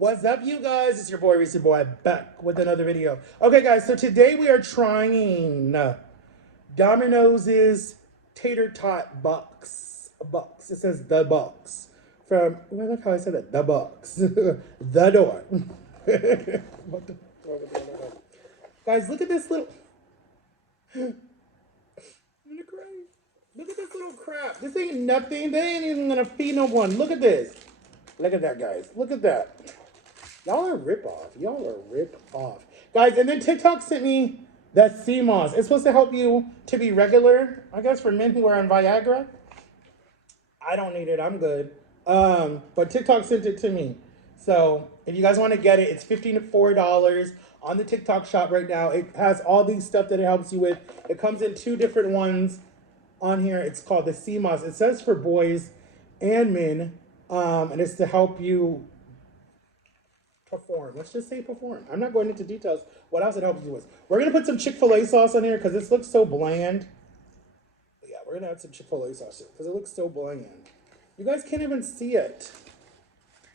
What's up, you guys? It's your boy, Reese Boy, back with another video. Okay, guys, so today we are trying Domino's Tater Tot Box. Box. It says the box. From, well, look how I said that. The box. The door. What the? Guys, look at this little. I'm gonna cry. Look at this little crap. This ain't nothing. They ain't even gonna feed no one. Look at this. Look at that, guys. Look at that. Y'all are rip off. Y'all are rip off. Guys, and then TikTok sent me that CMOS. It's supposed to help you to be regular, I guess, for men who are on Viagra. I don't need it. I'm good. But TikTok sent it to me. So if you guys want to get it, it's $54 on the TikTok shop right now. It has all these stuff that it helps you with. It comes in 2 different ones on here. It's called the CMOS. It says for boys and men. And it's to help you perform. Let's just say perform. I'm not going into details. What else it helps you with? We're going to put some Chick-fil-A sauce on here because this looks so bland. Yeah, we're going to add some Chick-fil-A sauce because it looks so bland. You guys can't even see it.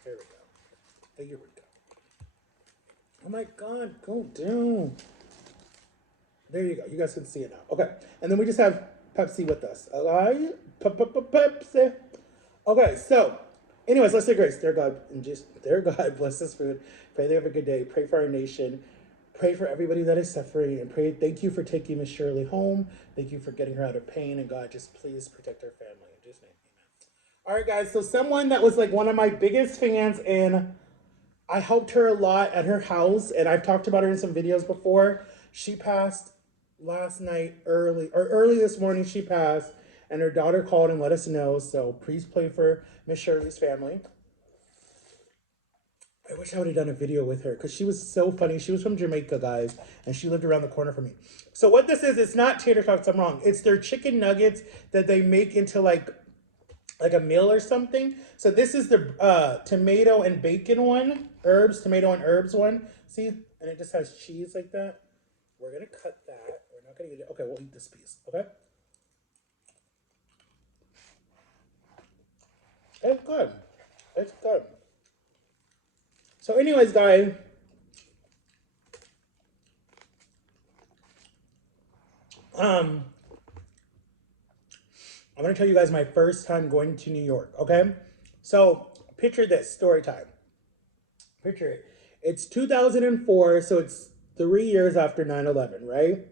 There we go. There we go. Oh my God, go down. There you go. You guys can see it now. Okay. And then we just have Pepsi with us. Pepsi. Okay, so anyways, let's say grace. Dear God, and just dear God, bless this food. Pray they have a good day. Pray for our nation. Pray for everybody that is suffering. And pray, thank you for taking Miss Shirley home. Thank you for getting her out of pain. And God, just please protect our family. In Jesus' name, amen. All right, guys. So someone that was like one of my biggest fans, and I helped her a lot at her house, and I've talked about her in some videos before. She passed last night early this morning. She passed. And her daughter called and let us know. So please pray for Miss Shirley's family. I wish I would have done a video with her because she was so funny. She was from Jamaica, guys, and she lived around the corner from me. So what this is, it's not tater tots. I'm wrong. It's their chicken nuggets that they make into like a meal or something. So this is the tomato and bacon one, tomato and herbs one. See, and it just has cheese like that. We're gonna cut that. We're not gonna eat it. Okay, we'll eat this piece. Okay. It's good. It's good. So anyways, guys, I'm going to tell you guys my first time going to New York, okay? So picture this, story time. Picture it. It's 2004, so it's 3 years after 9/11, right?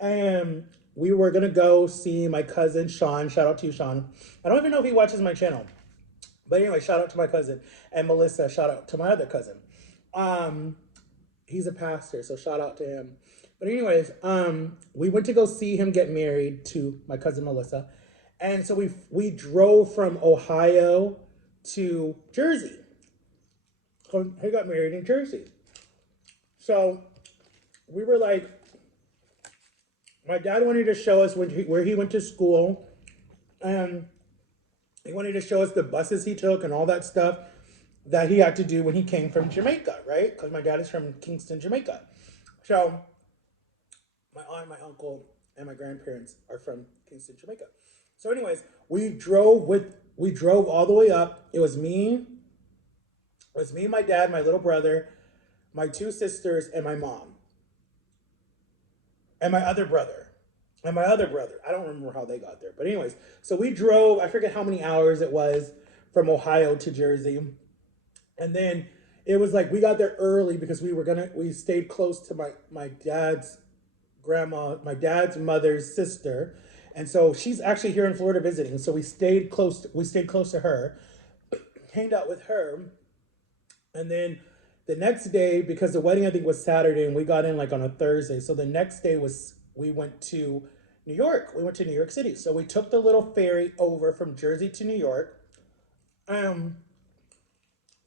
And we were going to go see my cousin, Sean. Shout out to you, Sean. I don't even know if he watches my channel. But anyway, shout out to my cousin. And Melissa, shout out to my other cousin. He's a pastor, so shout out to him. But anyways, we went to go see him get married to my cousin Melissa. And so we drove from Ohio to Jersey. So he got married in Jersey. So we were like, my dad wanted to show us where he went to school. And he wanted to show us the buses he took and all that stuff that he had to do when he came from Jamaica, right? Because my dad is from Kingston, Jamaica. So my aunt, my uncle, and my grandparents are from Kingston, Jamaica. So anyways, we drove all the way up. It was me, my dad, my little brother, my 2 sisters, and my mom. And my other brother. I don't remember how they got there. But anyways, so we drove, I forget how many hours it was from Ohio to Jersey. And then it was like we got there early because we stayed close to my dad's my dad's mother's sister. And so she's actually here in Florida visiting. So we stayed close to her, hanged out with her. And then the next day, because the wedding I think was Saturday and we got in like on a Thursday. So the next day we went to New York. We went to New York City. So we took the little ferry over from Jersey to New York.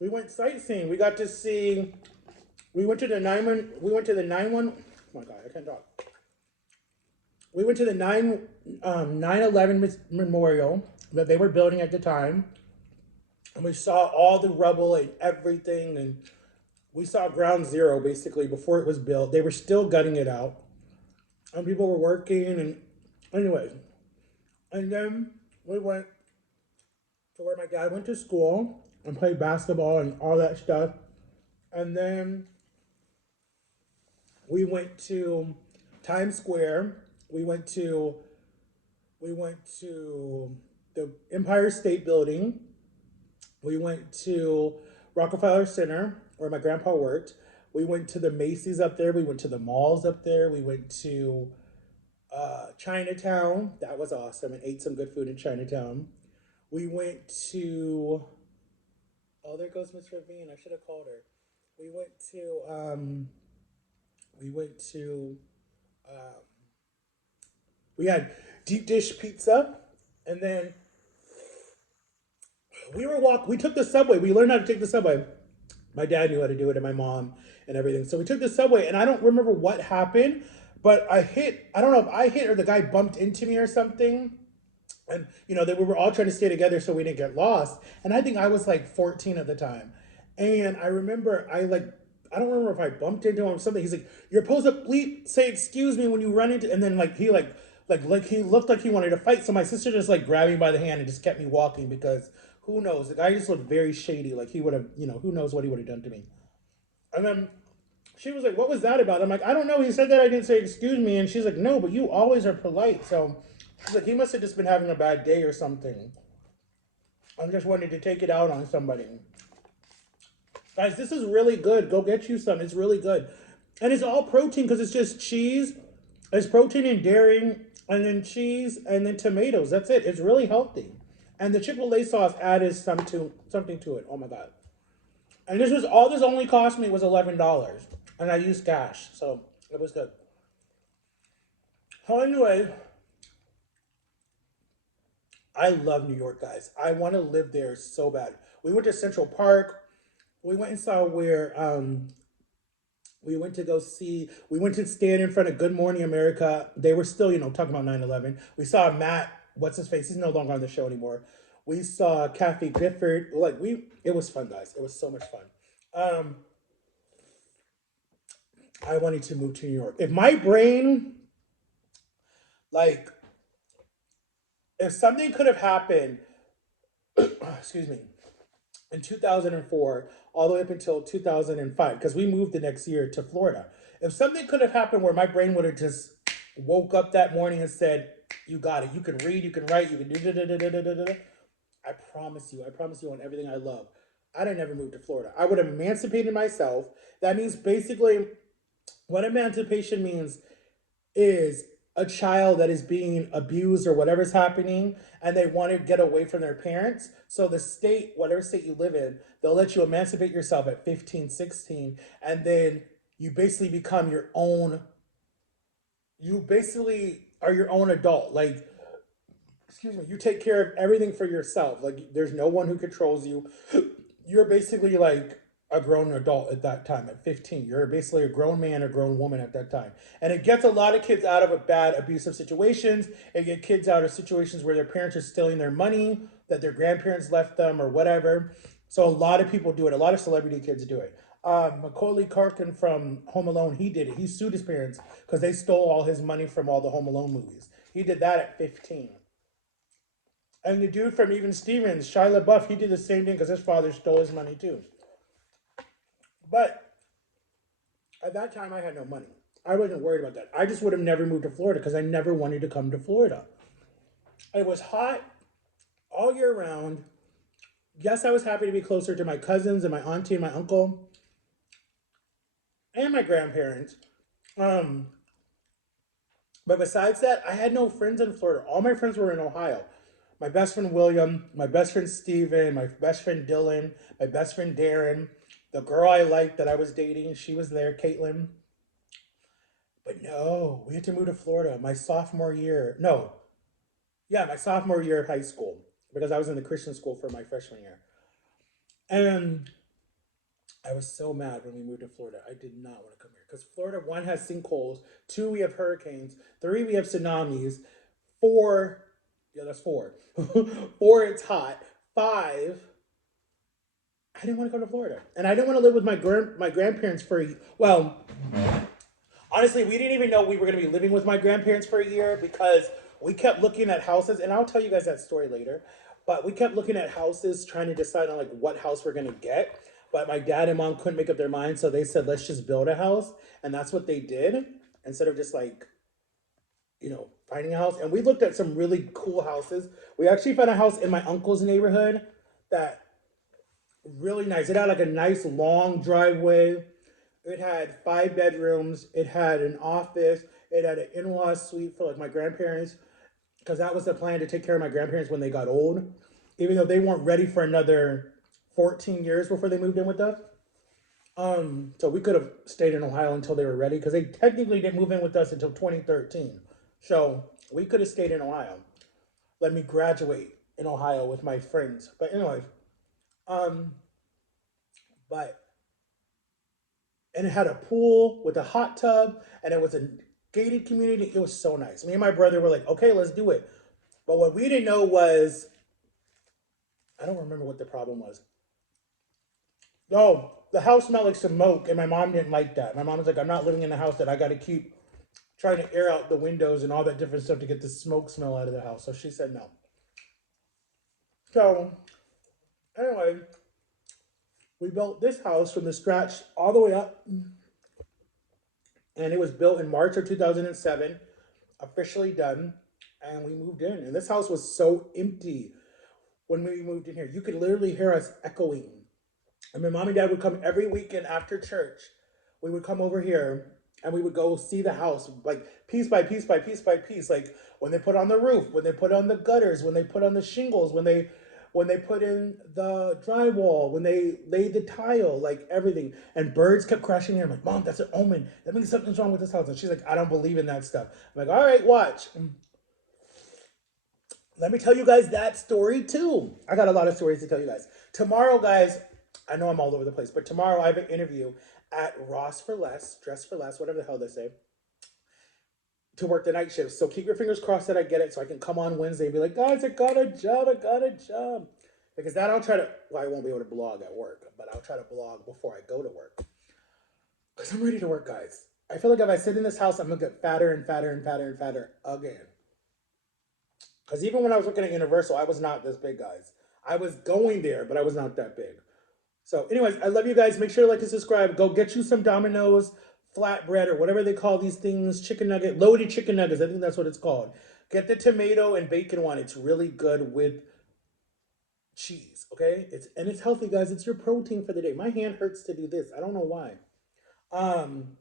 We went sightseeing. We went to the 9/11. Oh my God, I can't talk. We went to the 9/11 memorial that they were building at the time. And we saw all the rubble and everything. And we saw ground zero basically before it was built. They were still gutting it out. And people were working. And anyways. And then we went to where my dad went to school and played basketball and all that stuff. And then we went to Times Square. We went to we went to the Empire State Building. We went to Rockefeller Center, where my grandpa worked. We went to the Macy's up there. We went to the malls up there. We went to Chinatown. That was awesome, and ate some good food in Chinatown. We went to, oh, there goes Miss Ravine. I should have called her. We went to we went to um, we had deep dish pizza, and then we took the subway. We learned how to take the subway. My dad knew how to do it, and my mom and everything. So we took the subway, and I don't remember what happened, but I don't know if I hit or the guy bumped into me or something. And we were all trying to stay together so we didn't get lost. And I think I was like 14 at the time. And I remember I don't remember if I bumped into him or something. He's like, "You're supposed to bleep say excuse me when you run into," and then like he looked like he wanted to fight. So my sister just like grabbed me by the hand and just kept me walking, because who knows? The guy just looked very shady. Like he would have, who knows what he would have done to me. And then she was like, "What was that about?" I'm like, "I don't know. He said that I didn't say excuse me." And she's like, "No, but you always are polite." So she's like, "He must have just been having a bad day or something. I just wanted to take it out on somebody." Guys, this is really good. Go get you some. It's really good. And it's all protein because it's just cheese. It's protein and dairy, and then cheese, and then tomatoes. That's it. It's really healthy. And the Chick-fil-A sauce added something to it. Oh my God. And this only cost me was $11. And I used cash. So it was good. So anyway, I love New York, guys. I want to live there so bad. We went to Central Park. We went and saw where we went to go see, we went to stand in front of Good Morning America. They were still, talking about 9/11. We saw Matt, what's his face? He's no longer on the show anymore. We saw Kathy Gifford. It was fun, guys. It was so much fun. Um, I wanted to move to New York. If my brain, like, if something could have happened, excuse me, in 2004 all the way up until 2005, because we moved the next year to Florida. If something could have happened where my brain would have just woke up that morning and said, "You got it. You can read, you can write, you can do da da da da da da da," I promise you on everything I love, I'd have never moved to Florida. I would have emancipated myself. That means basically what emancipation means is a child that is being abused or whatever's happening, and they want to get away from their parents. So the state, whatever state you live in, they'll let you emancipate yourself at 15, 16, and then you basically become your own, you basically are your own adult. Like, excuse me, you take care of everything for yourself. Like, there's no one who controls you. You're basically like a grown adult at that time at 15. You're basically a grown man or grown woman at that time. And it gets a lot of kids out of a bad abusive situations. It gets kids out of situations where their parents are stealing their money that their grandparents left them or whatever. So a lot of people do it. A lot of celebrity kids do it. Macaulay Culkin from Home Alone, he did it. He sued his parents because they stole all his money from all the Home Alone movies. He did that at 15. And the dude from Even Stevens, Shia LaBeouf, he did the same thing because his father stole his money too. But at that time, I had no money. I wasn't worried about that. I just would have never moved to Florida because I never wanted to come to Florida. It was hot all year round. Yes, I was happy to be closer to my cousins and my auntie and my uncle and my grandparents. Um, but besides that, I had no friends in Florida. All my friends were in Ohio. My best friend William, my best friend Steven, my best friend Dylan, my best friend Darren, the girl I liked that I was dating, she was there, Caitlin. But no, we had to move to Florida my sophomore year. No, yeah, my sophomore year of high school because I was in the Christian school for my freshman year. And I was so mad when we moved to Florida. I did not want to come here because Florida, one, has sinkholes, two, we have hurricanes, three, we have tsunamis, four, yeah, that's four. Four, it's hot. Five, I didn't want to go to Florida, and I didn't want to live with my grandparents for well. Honestly, we didn't even know we were going to be living with my grandparents for a year because we kept looking at houses, and I'll tell you guys that story later. But we kept looking at houses, trying to decide on like what house we're going to get. But my dad and mom couldn't make up their minds, so they said, let's just build a house. And that's what they did instead of just like, finding a house. And we looked at some really cool houses. We actually found a house in my uncle's neighborhood that really nice. It had like a nice long driveway. It had 5 bedrooms. It had an office. It had an in-law suite for like my grandparents, because that was the plan, to take care of my grandparents when they got old, even though they weren't ready for another 14 years before they moved in with us. So we could have stayed in Ohio until they were ready, because they technically didn't move in with us until 2013. So we could have stayed in Ohio. Let me graduate in Ohio with my friends. But anyways, um, but and it had a pool with a hot tub, and it was a gated community. It was so nice. Me and my brother were like, okay, let's do it. But what we didn't know was, I don't remember what the problem was. Oh, the house smelled like smoke, and my mom didn't like that. My mom was like, I'm not living in a house that I got to keep trying to air out the windows and all that different stuff to get the smoke smell out of the house. So she said no. So, anyway, we built this house from the scratch all the way up, and it was built in March of 2007, officially done, and we moved in. And this house was so empty when we moved in here. You could literally hear us echoing. And my mom and dad would come every weekend after church. We would come over here and we would go see the house, like piece by piece by piece by piece. Like when they put on the roof, when they put on the gutters, when they put on the shingles, when they put in the drywall, when they laid the tile, like everything. And birds kept crashing in. I'm like, Mom, that's an omen. That means something's wrong with this house. And she's like, I don't believe in that stuff. I'm like, all right, watch. Let me tell you guys that story too. I got a lot of stories to tell you guys. Tomorrow, guys, I know I'm all over the place, but tomorrow I have an interview at Ross for Less, Dress for Less, whatever the hell they say, to work the night shift. So keep your fingers crossed that I get it, so I can come on Wednesday and be like, guys, I got a job, I got a job. Because that I'll try to, well, I won't be able to blog at work, but I'll try to blog before I go to work. Because I'm ready to work, guys. I feel like if I sit in this house, I'm going to get fatter and fatter and fatter and fatter again. Because even when I was working at Universal, I was not this big, guys. I was going there, but I was not that big. So, anyways, I love you guys. Make sure to like and subscribe. Go get you some Domino's flatbread or whatever they call these things, chicken nugget, loaded chicken nuggets. I think that's what it's called. Get the tomato and bacon one. It's really good with cheese. Okay, it's healthy, guys. It's your protein for the day. My hand hurts to do this. I don't know why. Um,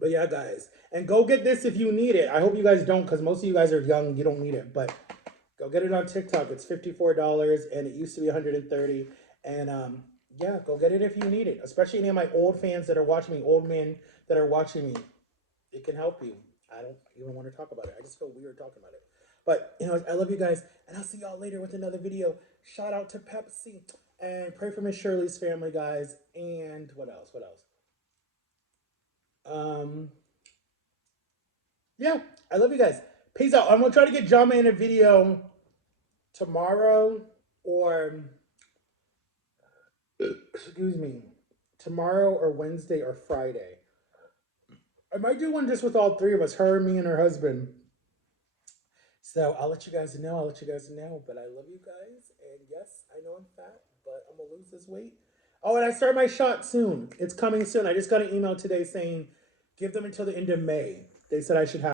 but yeah, guys, and go get this if you need it. I hope you guys don't, because most of you guys are young. You don't need it, but go get it on TikTok. It's $54, and it used to be $130. And yeah, go get it if you need it. Especially any of my old fans that are watching me, old men that are watching me. It can help you. I don't even want to talk about it. I just feel weird talking about it. But I love you guys, and I'll see y'all later with another video. Shout out to Pepsi, and pray for Miss Shirley's family, guys. And what else? What else? Um, yeah, I love you guys. Peace out. I'm gonna try to get Jama in a video tomorrow, or excuse me, tomorrow or Wednesday or Friday. I might do one just with all three of us, her, me, and her husband. So I'll let you guys know. I'll let you guys know. But I love you guys. And yes, I know I'm fat, but I'm going to lose this weight. Oh, and I start my shot soon. It's coming soon. I just got an email today saying give them until the end of May. They said I should have